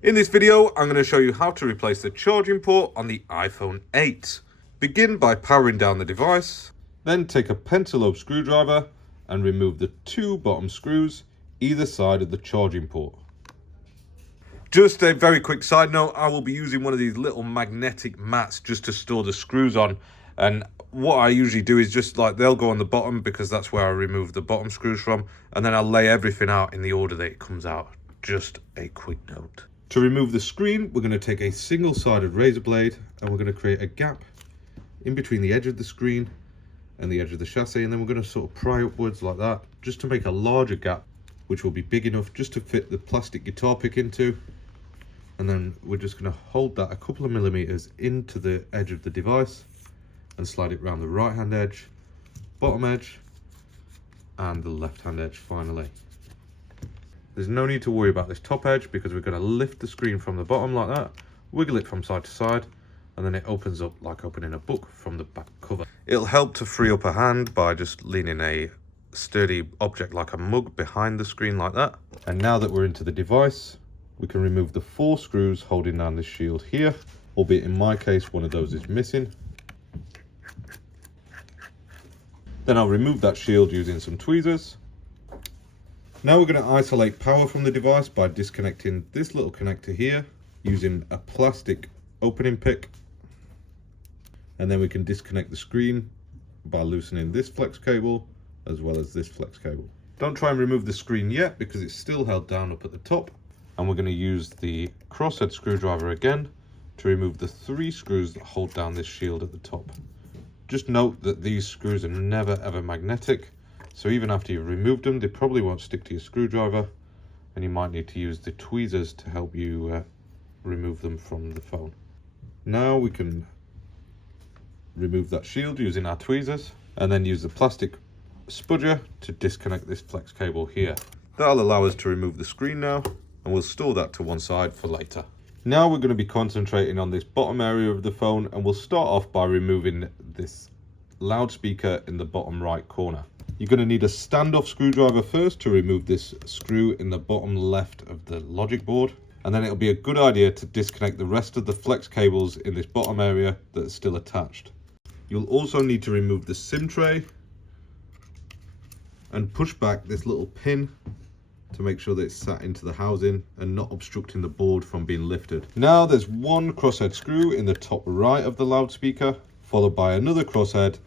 In this video, I'm going to show you how to replace the charging port on the iPhone 8. Begin by powering down the device, then take a pentalobe screwdriver and remove the two bottom screws either side of the charging port. Just a very quick side note, I will be using one of these little magnetic mats just to store the screws on, and what I usually do is just like they'll go on the bottom because that's where I remove the bottom screws from, and then I'll lay everything out in the order that it comes out. Just a quick note. To remove the screen, we're going to take a single-sided razor blade and we're going to create a gap in between the edge of the screen and the edge of the chassis, and then we're going to sort of pry upwards like that just to make a larger gap which will be big enough just to fit the plastic guitar pick into. And then we're just going to hold that a couple of millimeters into the edge of the device and slide it around the right hand edge, bottom edge and the left hand edge finally. There's no need to worry about this top edge because we're going to lift the screen from the bottom like that, wiggle it from side to side, and then it opens up like opening a book from the back cover. It'll help to free up a hand by just leaning a sturdy object like a mug behind the screen like that. And now that we're into the device, we can remove the 4 screws holding down this shield here, albeit in my case one of those is missing. Then I'll remove that shield using some tweezers. Now we're going to isolate power from the device by disconnecting this little connector here using a plastic opening pick, and then we can disconnect the screen by loosening this flex cable as well as this flex cable. Don't try and remove the screen yet because it's still held down up at the top, and we're going to use the crosshead screwdriver again to remove the 3 screws that hold down this shield at the top. Just note that these screws are never ever magnetic, so even after you've removed them, they probably won't stick to your screwdriver, and you might need to use the tweezers to help you remove them from the phone. Now we can remove that shield using our tweezers, and then use the plastic spudger to disconnect this flex cable here. That'll allow us to remove the screen now, and we'll store that to one side for later. Now we're going to be concentrating on this bottom area of the phone, and we'll start off by removing this loudspeaker in the bottom right corner. You're going to need a standoff screwdriver first to remove this screw in the bottom left of the logic board, and then it'll be a good idea to disconnect the rest of the flex cables in this bottom area that are still attached. You'll also need to remove the SIM tray and push back this little pin to make sure that it's sat into the housing and not obstructing the board from being lifted. Now there's one crosshead screw in the top right of the loudspeaker, followed by another crosshead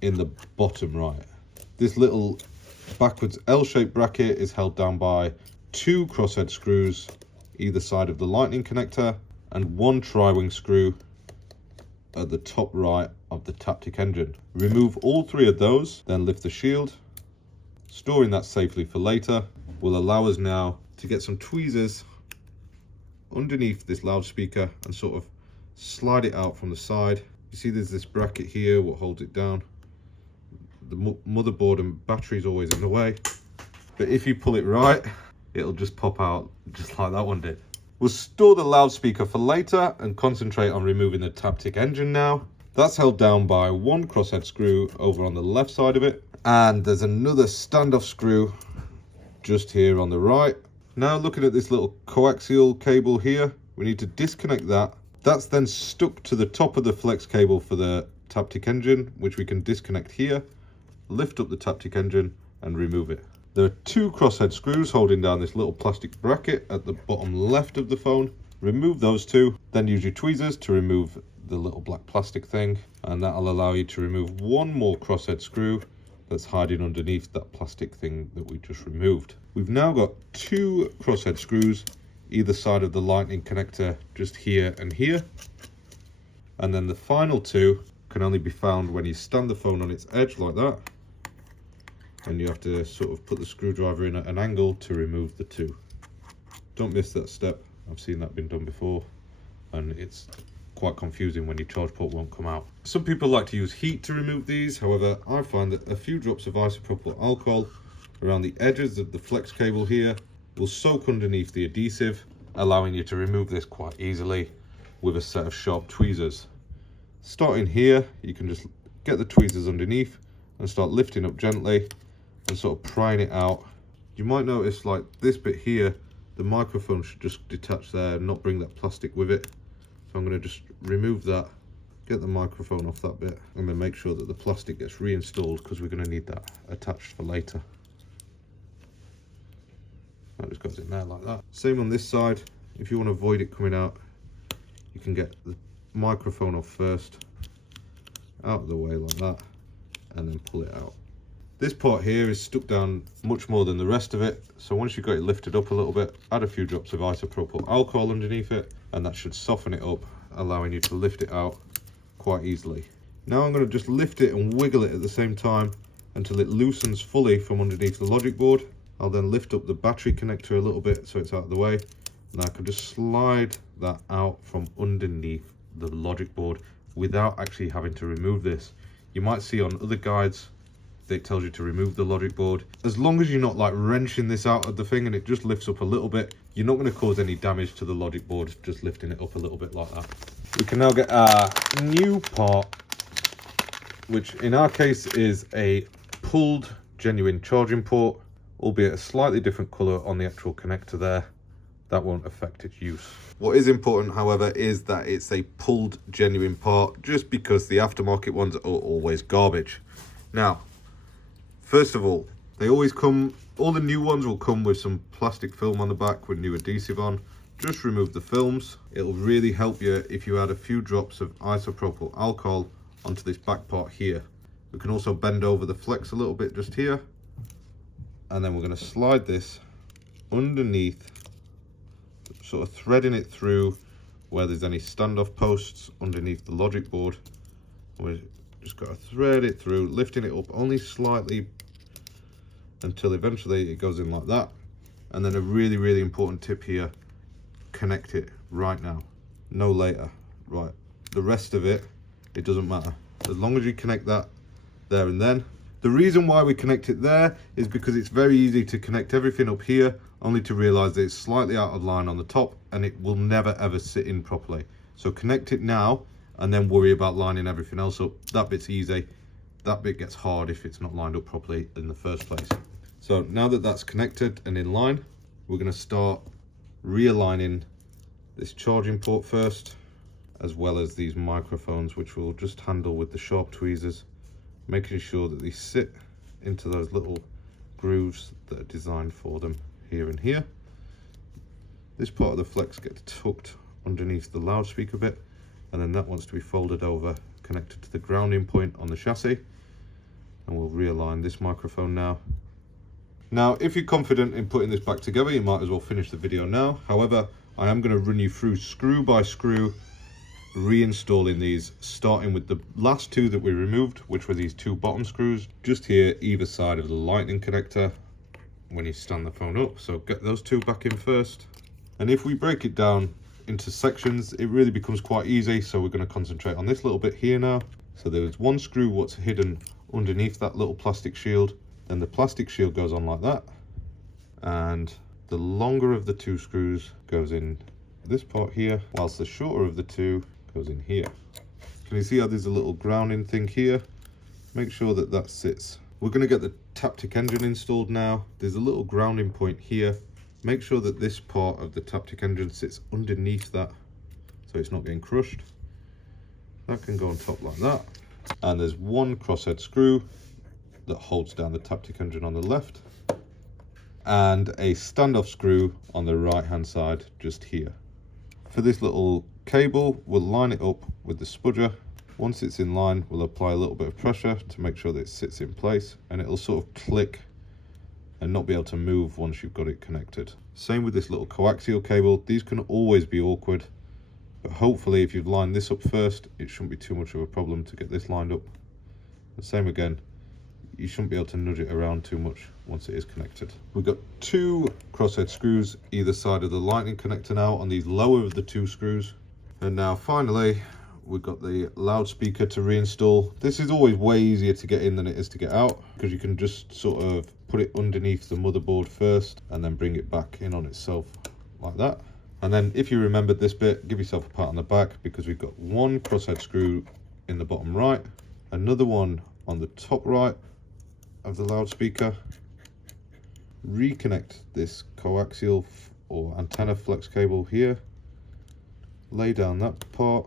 in the bottom right. This little backwards L-shaped bracket is held down by 2 crosshead screws either side of the lightning connector and 1 tri-wing screw at the top right of the Taptic engine. Remove all 3 of those, then lift the shield. Storing that safely for later will allow us now to get some tweezers underneath this loudspeaker and sort of slide it out from the side. You see there's this bracket here what holds it down. The motherboard and battery is always in the way, but if you pull it right, it'll just pop out just like that one did. We'll store the loudspeaker for later and concentrate on removing the Taptic engine now. That's held down by 1 crosshead screw over on the left side of it, and there's another standoff screw just here on the right. Now looking at this little coaxial cable here, we need to disconnect that. That's then stuck to the top of the flex cable for the Taptic engine, which we can disconnect here, lift up the Taptic engine and remove it. There are 2 crosshead screws holding down this little plastic bracket at the bottom left of the phone. Remove those 2, then use your tweezers to remove the little black plastic thing, and that'll allow you to remove 1 more crosshead screw that's hiding underneath that plastic thing that we just removed. We've now got 2 crosshead screws either side of the lightning connector just here and here, and then the final 2 can only be found when you stand the phone on its edge like that, and you have to sort of put the screwdriver in at an angle to remove the 2. Don't miss that step. I've seen that been done before, and it's quite confusing when your charge port won't come out. Some people like to use heat to remove these. However, I find that a few drops of isopropyl alcohol around the edges of the flex cable here will soak underneath the adhesive, allowing you to remove this quite easily with a set of sharp tweezers. Starting here, you can just get the tweezers underneath and start lifting up gently and sort of prying it out. You might notice like this bit here the microphone should just detach there and not bring that plastic with it. So I'm going to just remove that, get the microphone off that bit, and then make sure that the plastic gets reinstalled, because we're going to need that attached for later. That just goes in there like that. Same on this side. If you want to avoid it coming out, you can get the microphone off first, out of the way like that, and then pull it out. This part here is stuck down much more than the rest of it, so once you've got it lifted up a little bit, add a few drops of isopropyl alcohol underneath it, and that should soften it up, allowing you to lift it out quite easily. Now I'm going to just lift it and wiggle it at the same time until it loosens fully from underneath the logic board. I'll then lift up the battery connector a little bit so it's out of the way, and I can just slide that out from underneath the logic board without actually having to remove this. You might see on other guides that it tells you to remove the logic board. As long as you're not like wrenching this out of the thing and it just lifts up a little bit, you're not going to cause any damage to the logic board just lifting it up a little bit like that. We can now get our new part, which in our case is a pulled genuine charging port, albeit a slightly different colour on the actual connector there. That won't affect its use. What is important, however, is that it's a pulled genuine part, just because the aftermarket ones are always garbage. Now, first of all, they always come, all the new ones will come with some plastic film on the back with new adhesive on. Just remove the films. It'll really help you if you add a few drops of isopropyl alcohol onto this back part here. We can also bend over the flex a little bit just here, and then we're going to slide this underneath, sort of threading it through where there's any standoff posts underneath the logic board. We just got to thread it through, lifting it up only slightly until eventually it goes in like that. And then a really important tip here, connect it right now, no later. Right, the rest of it, it doesn't matter, as long as you connect that there and then. The reason why we connect it there is because it's very easy to connect everything up here, only to realize that it's slightly out of line on the top and it will never ever sit in properly. So connect it now and then worry about lining everything else up. That bit's easy. That bit gets hard if it's not lined up properly in the first place. So now that that's connected and in line, we're going to start realigning this charging port first, as well as these microphones, which we'll just handle with the sharp tweezers, making sure that they sit into those little grooves that are designed for them here and here. This part of the flex gets tucked underneath the loudspeaker bit, and then that wants to be folded over, connected to the grounding point on the chassis. And we'll realign this microphone now. Now, if you're confident in putting this back together, you might as well finish the video now. However, I am going to run you through screw by screw, reinstalling these, starting with the last two that we removed, which were these two bottom screws just here either side of the lightning connector when you stand the phone up. So get those two back in first, and if we break it down into sections, it really becomes quite easy. So we're going to concentrate on this little bit here now. So there's one screw what's hidden underneath that little plastic shield, then the plastic shield goes on like that, and the longer of the two screws goes in this part here, whilst the shorter of the two goes in here. Can you see how there's a little grounding thing here? Make sure that that sits. We're going to get the Taptic engine installed now. There's a little grounding point here. Make sure that this part of the Taptic engine sits underneath that, so it's not getting crushed. That can go on top like that. And there's one crosshead screw that holds down the Taptic engine on the left, and a standoff screw on the right hand side just here. For this little cable, we'll line it up with the spudger. Once it's in line, we'll apply a little bit of pressure to make sure that it sits in place, and it'll sort of click and not be able to move once you've got it connected. Same with this little coaxial cable. These can always be awkward, but hopefully if you've lined this up first, it shouldn't be too much of a problem to get this lined up. The same again, you shouldn't be able to nudge it around too much once it is connected. We've got two crosshead screws either side of the lightning connector now on these lower of the two screws. And now finally, we've got the loudspeaker to reinstall. This is always way easier to get in than it is to get out, because you can just sort of put it underneath the motherboard first and then bring it back in on itself like that. And then if you remembered this bit, give yourself a pat on the back, because we've got one crosshead screw in the bottom right, another one on the top right of the loudspeaker. Reconnect this coaxial or antenna flex cable here. Lay down that part.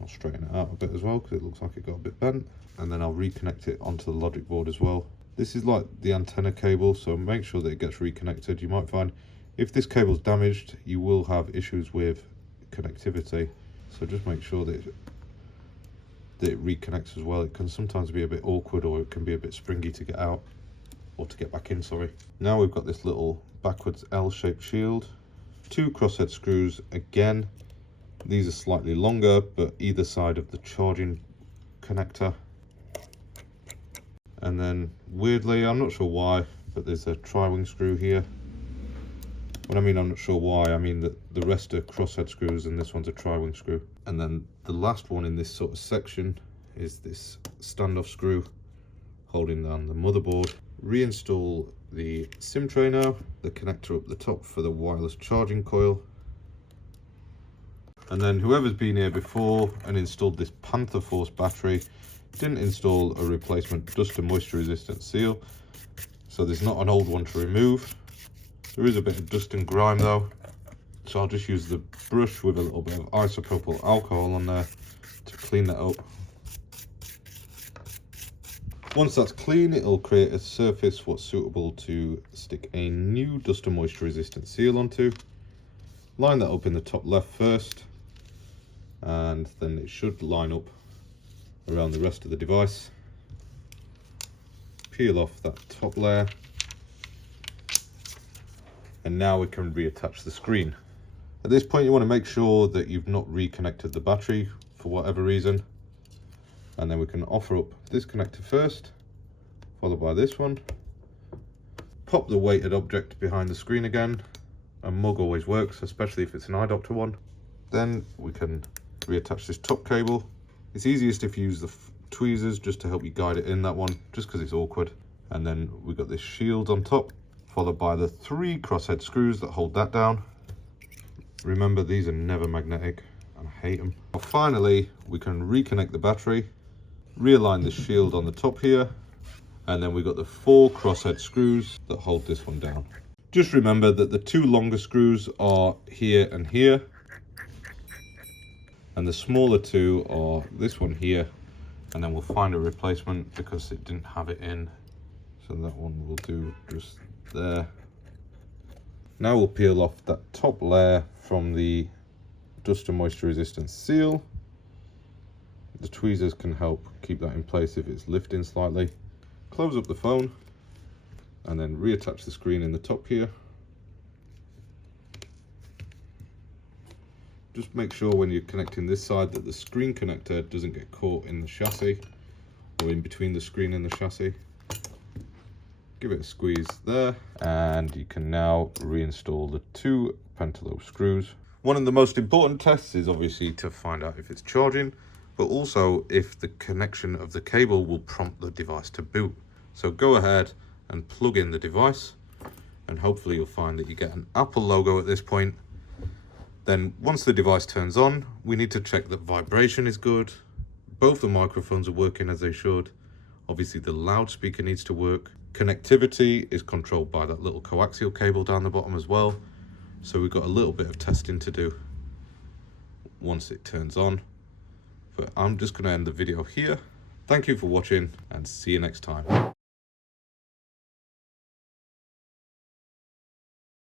I'll straighten it out a bit as well because it looks like it got a bit bent. And then I'll reconnect it onto the logic board as well. This is like the antenna cable, so make sure that it gets reconnected. You might find if this cable's damaged, you will have issues with connectivity. So just make sure that it reconnects as well. It can sometimes be a bit awkward, or it can be a bit springy to get out, or to get back in, sorry. Now we've got this little backwards L-shaped shield. 2 crosshead screws again. These are slightly longer, but either side of the charging connector. And then weirdly, I'm not sure why, but there's a tri-wing screw here. When I mean I'm not sure why, I mean that the rest are crosshead screws and this one's a tri-wing screw. And then the last one in this sort of section is this standoff screw holding down the motherboard. Reinstall the SIM tray now, the connector up the top for the wireless charging coil. And then whoever's been here before and installed this Panther Force battery didn't install a replacement dust and moisture resistant seal, so there's not an old one to remove. There is a bit of dust and grime though, so I'll just use the brush with a little bit of isopropyl alcohol on there to clean that up. Once that's clean, it'll create a surface what's suitable to stick a new dust and moisture resistant seal onto. Line that up in the top left first, and then it should line up around the rest of the device. Peel off that top layer, and now we can reattach the screen. At this point you want to make sure that you've not reconnected the battery for whatever reason, and then we can offer up this connector first, followed by this one. Pop the weighted object behind the screen again. A mug always works, especially if it's an eye doctor one. Then we can reattach this top cable. It's easiest if you use the tweezers just to help you guide it in, that one, just because it's awkward. And then we got this shield on top, followed by the 3 crosshead screws that hold that down. Remember, these are never magnetic and I hate them. Finally, we can reconnect the battery, realign the shield on the top here, and then we got the 4 crosshead screws that hold this one down. Just remember that the 2 longer screws are here and here, and the smaller 2 are this one here, and then we'll find a replacement because it didn't have it in, so that one will do just there. Now we'll peel off that top layer from the dust and moisture resistant seal. The tweezers can help keep that in place if it's lifting slightly. Close up the phone and then reattach the screen in the top here. Just make sure when you're connecting this side that the screen connector doesn't get caught in the chassis or in between the screen and the chassis. Give it a squeeze there, and you can now reinstall the 2 pentalobe screws. One of the most important tests is obviously to find out if it's charging, but also if the connection of the cable will prompt the device to boot. So go ahead and plug in the device, and hopefully you'll find that you get an Apple logo at this point. Then once the device turns on, we need to check that vibration is good, both the microphones are working as they should, obviously the loudspeaker needs to work. Connectivity is controlled by that little coaxial cable down the bottom as well. So we've got a little bit of testing to do once it turns on. But I'm just going to end the video here. Thank you for watching and see you next time.